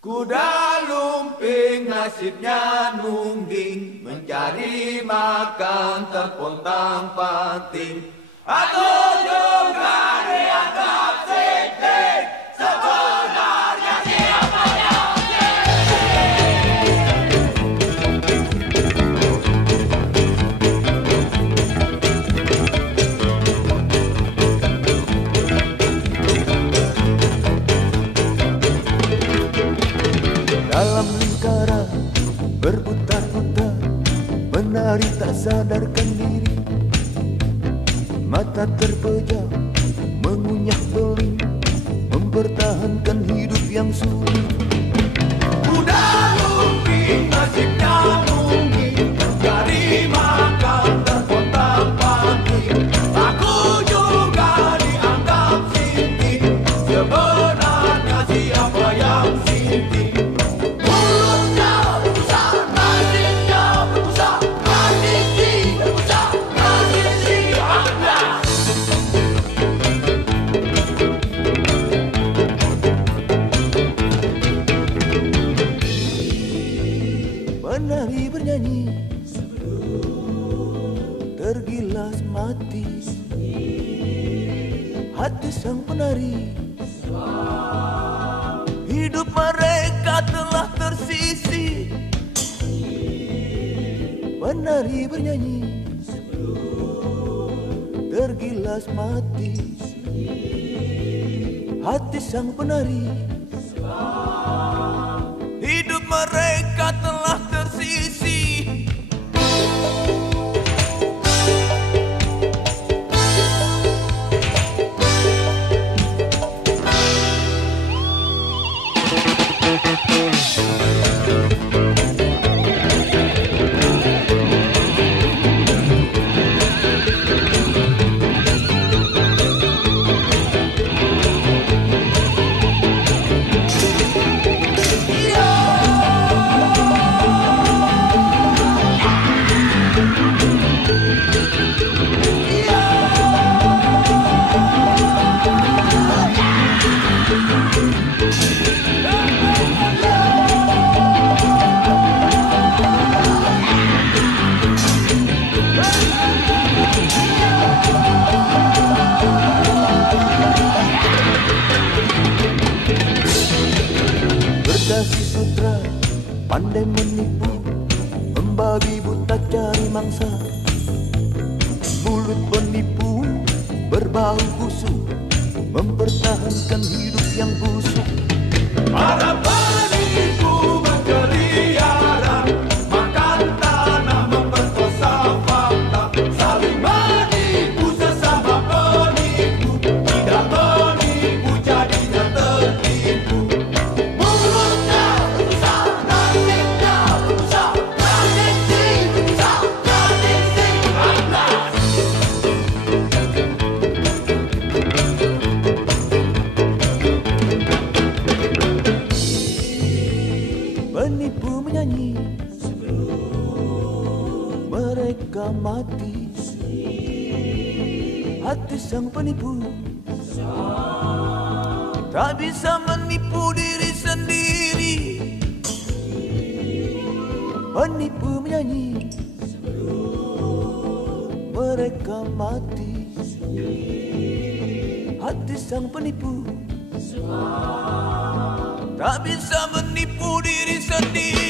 Kuda lumping nasibnya nungging, mencari makan terpontang-panting, atau juga dianggap sinting. Sebenarnya siapa yang dalam lingkaran berputar-putar, menari tak sadarkan diri, mata terpejam, mengunyah beling, mempertahankan hidup yang sulit. Kuda lumping nasibnya mungkin, mencari makan terpontang-panting, aku juga dianggap sinting. Sebenarnya siapa yang sinting? Menari bernyanyi, tergilas mati, hati sang penari, hidup mereka telah tersisih. Menari bernyanyi, tergilas mati, hati sang penari, hidup mereka telah tersisih. Berdasi sutra, pandai menipu, membabi buta cari mangsa. Mulut penipu, berbau busuk, mempertahankan hidup yang busuk. Para penipu berkeliaran, makan tanah, memperkosa fakta, saling menipu sesama penipu, tidak menipu jadinya tertipu. Penipu menyanyi, mereka mati, hati sang penipu tak bisa menipu diri sendiri. Penipu menyanyi, mereka mati, hati sang penipu tak bisa menipu diri sendiri.